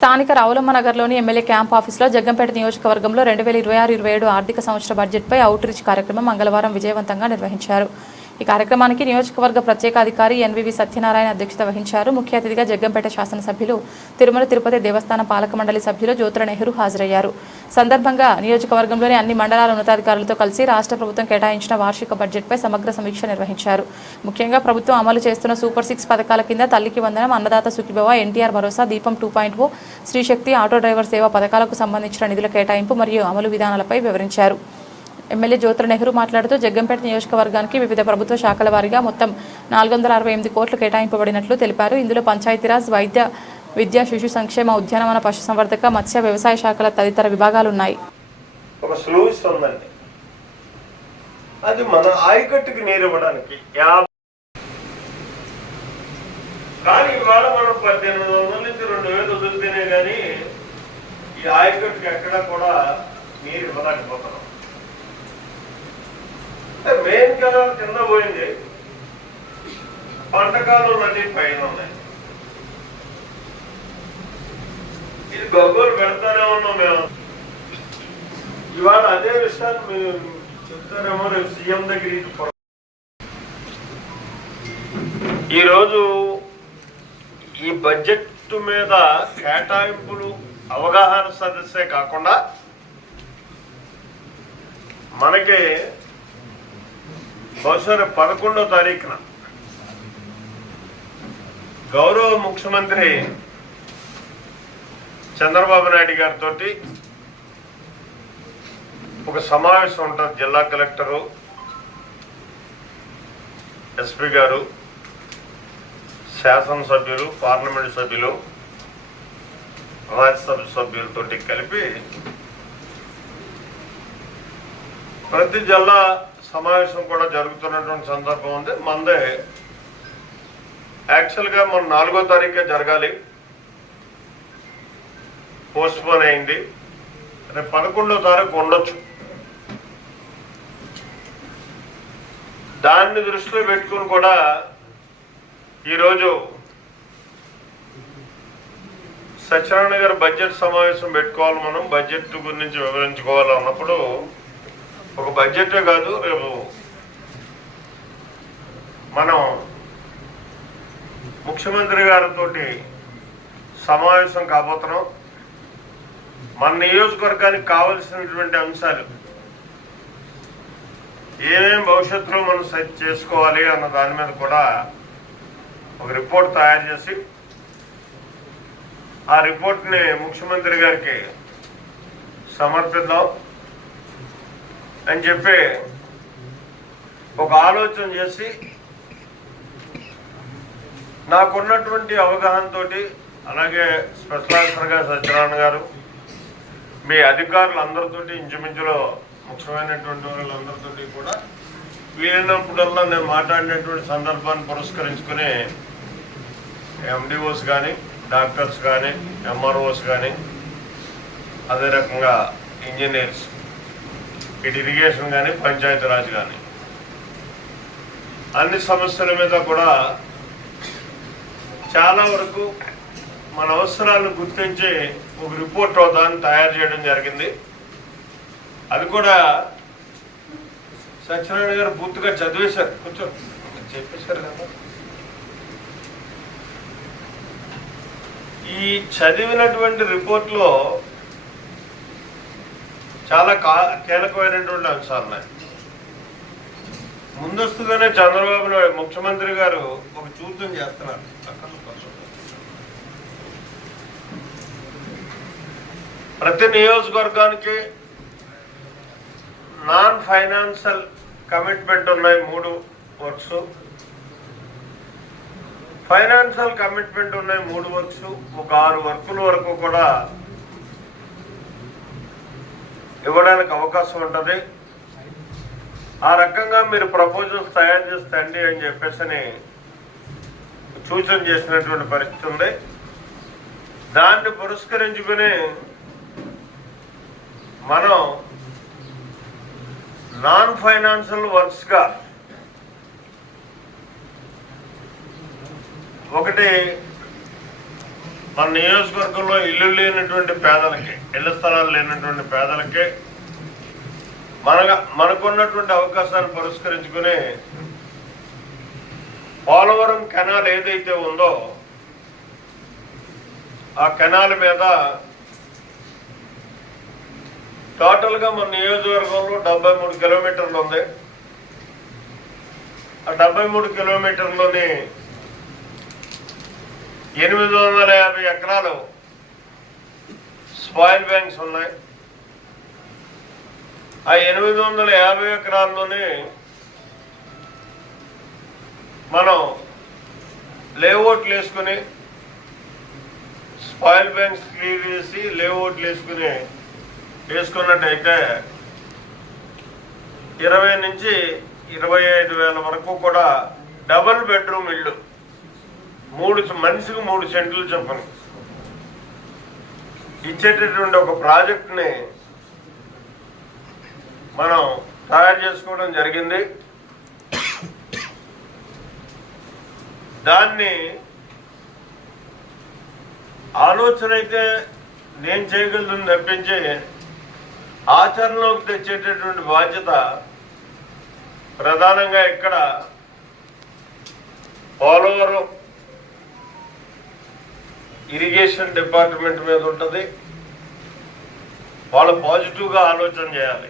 స్థానిక రావులమ్మ నగర్లోని MLA camp ఆఫీసులో జగ్గంపేట నియోజకవర్గంలో 2026-27 ఆర్థిక సంవత్సర బడ్జెట్పై అవుట్రీచ్ కార్యక్రమం మంగళవారం విజయవంతంగా నిర్వహించారు. ఈ కార్యక్రమానికి నియోజకవర్గ ప్రత్యేక అధికారి ఎన్వివి సత్యనారాయణ అధ్యక్షత వహించారు. ముఖ్య అతిథిగా జగ్గంపేట శాసనసభ్యులు, తిరుమల తిరుపతి దేవస్థానం పాలక మండలి సభ్యులు జ్యోతుల నెహ్రూ హాజరయ్యారు. సందర్భంగా నియోజకవర్గంలోని అన్ని మండలాల ఉన్నతాధికారులతో కలిసి రాష్ట్ర ప్రభుత్వం కేటాయించిన వార్షిక బడ్జెట్పై సమగ్ర సమీక్ష నిర్వహించారు. ముఖ్యంగా ప్రభుత్వం అమలు చేస్తున్న సూపర్ 6 పథకాల కింద తల్లికి వందనం, అన్నదాత సుఖీభవ, ఎన్టీఆర్ భరోసా, దీపం 2.0, శ్రీశక్తి, ఆటో డ్రైవర్ సేవ పథకాలకు సంబంధించిన నిధుల కేటాయింపు మరియు అమలు విధానాలపై వివరించారు. ఎమ్మెల్యే జ్యోతుల నెహ్రూ మాట్లాడుతూ జగ్గంపేట నియోజకవర్గానికి వివిధ ప్రభుత్వ శాఖల వారీగా మొత్తం 468 కోట్లు కేటాయింపబడినట్లు తెలిపారు. ఇందులో పంచాయతీరాజ్, వైద్య, విద్య, శిశు సంక్షేమ, ఉద్యానవన, పశుసంవర్ధక, మత్స్య, వ్యవసాయ శాఖల తదితర విభాగాలున్నాయి. ఒక స్లూస్ ఉందండి, అది మన ఆయకట్టుకు నీరు ఇవ్వడానికి. కానీ ఇవాళ మనం 1800 నుంచి 2000 వదిలితేనే కానీ ఈ ఆయకట్టుకు ఎక్కడా కూడా నీరు ఇవ్వలేకపోతున్నాం. మెయిన్ కెనాల్ కింద పోయింది, పంటకాలు నది పైన ఉన్నాయి. ఇది గగ్గోలు పెడతానే ఉన్నాం మేము. ఇవాళ అదే విషయాన్ని మేము చెప్తారేమో రేపు సీఎం దగ్గర. ఈరోజు ఈ బడ్జెట్ మీద కేటాయింపులు అవగాహన సదస్సే కాకుండా మనకి బహుశా 11వ తారీఖున గౌరవ ముఖ్యమంత్రి చంద్రబాబు నాయుడు గారితో ఒక సమావేశం ఉంటుంది. జిల్లా కలెక్టరు, ఎస్పీ గారు, శాసనసభ్యులు, పార్లమెంటు సభ్యులు, రాజ్యసభ సభ్యులతో కలిపి ప్రతి జిల్లా సమావేశం కూడా జరుగుతున్నటువంటి సందర్భం ఉంది. మందే యాక్చువల్గా మన 4వ తారీఖే జరగాలి, పోస్ట్పోన్ అయింది. రేపు 11వ తారీఖు ఉండొచ్చు. దాన్ని దృష్టిలో పెట్టుకుని కూడా ఈరోజు సత్యనారాయణ గారు బడ్జెట్ సమావేశం పెట్టుకోవాలి. మనం బడ్జెట్ గురించి వివరించుకోవాలన్నప్పుడు ఒక బడ్జెటే కాదు, రేపు మనం ముఖ్యమంత్రి గారితో సమావేశం కాబోతున్నాం. మన నియోజకవర్గానికి కావలసినటువంటి అంశాలు ఏమేమి భవిష్యత్తులో మనం సెట్ చేసుకోవాలి అన్న దాని మీద కూడా ఒక రిపోర్ట్ తయారు చేసి ఆ రిపోర్ట్ని ముఖ్యమంత్రి గారికి సమర్పిద్దాం అని చెప్పి ఒక ఆలోచన చేసి, నాకున్నటువంటి అవగాహనతో, అలాగే స్పెషల్ ఆఫీసర్గా సత్యనారాయణ గారు, మీ అధికారులు అందరితో, ఇంచుమించులో ముఖ్యమైనటువంటి వాళ్ళందరితో కూడా వీలైనప్పుడల్లా నేను మాట్లాడినటువంటి సందర్భాన్ని పురస్కరించుకుని ఎండిఓస్ కానీ, డాక్టర్స్ కానీ, ఎంఆర్ఓస్ కానీ, అదే రకంగా ఇంజనీర్స్, ఇటు ఇరిగేషన్ కానీ, పంచాయతీరాజ్ కానీ, అన్ని సమస్యల మీద కూడా చాలా వరకు మన అవసరాలను గుర్తించి ఒక రిపోర్ట్ దాన్ని తయారు చేయడం జరిగింది. అది కూడా సత్యనారాయణ గారు పూర్తిగా చదివేశారు, కొంచెం చెప్పేశారు కదా. ఈ చదివినటువంటి రిపోర్ట్లో చాలా కీలకమైనటువంటి అంశాలు ఉన్నాయి. ముందస్తుగానే చంద్రబాబు నాయుడు ముఖ్యమంత్రి గారు ఒక చూద్దాం చేస్తున్నారు. ప్రతి నియోజకవర్గానికి నాన్ ఫైనాన్షియల్ కమిట్మెంట్ ఉన్నాయి 3 వర్క్స్, ఫైనాన్షియల్ కమిట్మెంట్ ఉన్నాయి 3 వర్క్స్, ఒక 6 వర్కుల వరకు కూడా ఇవ్వడానికి అవకాశం ఉంటుంది. ఆ రకంగా మీరు ప్రపోజల్స్ తయారు చేస్తండి అని చెప్పేసి సూచన చేసినటువంటి పరిస్థితి ఉంది. దాన్ని పురస్కరించుకుని మనం నాన్ ఫైనాన్షియల్ వర్క్స్గా ఒకటి మన నియోజకవర్గంలో ఇల్లు లేనటువంటి పేదలకి, ఇళ్ల స్థలాలు లేనటువంటి పేదలకి మనకున్నటువంటి అవకాశాన్ని పురస్కరించుకుని పోలవరం కెనాల్ ఏదైతే ఉందో ఆ కెనాల్ మీద టోటల్గా మన నియోజకవర్గంలో 73 కిలోమీటర్లు ఉంది. ఆ 73 కిలోమీటర్లోని 850 ఎకరాలు స్పాయిల్ బ్యాంక్స్ ఉన్నాయి. ఆ 850 ఎకరాల్లోనే మనం లేఅవుట్లు వేసుకుని స్పాయిల్ బ్యాంక్స్ క్లియర్ చేసి లేఅవుట్లు వేసుకున్నట్టయితే 20 నుంచి 25 వేల వరకు కూడా డబుల్ బెడ్రూమ్ ఇళ్ళు, మనిషికి 3 సెంట్లు చొప్పున ఇచ్చేటటువంటి ఒక ప్రాజెక్ట్ని మనం తయారు చేసుకోవడం జరిగింది. దాన్ని ఆలోచన అయితే నేను చేయగలను తప్పించి ఆచరణలోకి తెచ్చేటటువంటి బాధ్యత ప్రధానంగా ఇక్కడ పోలవరం ఇరిగేషన్ డిపార్ట్మెంట్ మీద ఉంటుంది. వాళ్ళు పాజిటివ్గా ఆలోచన చేయాలి.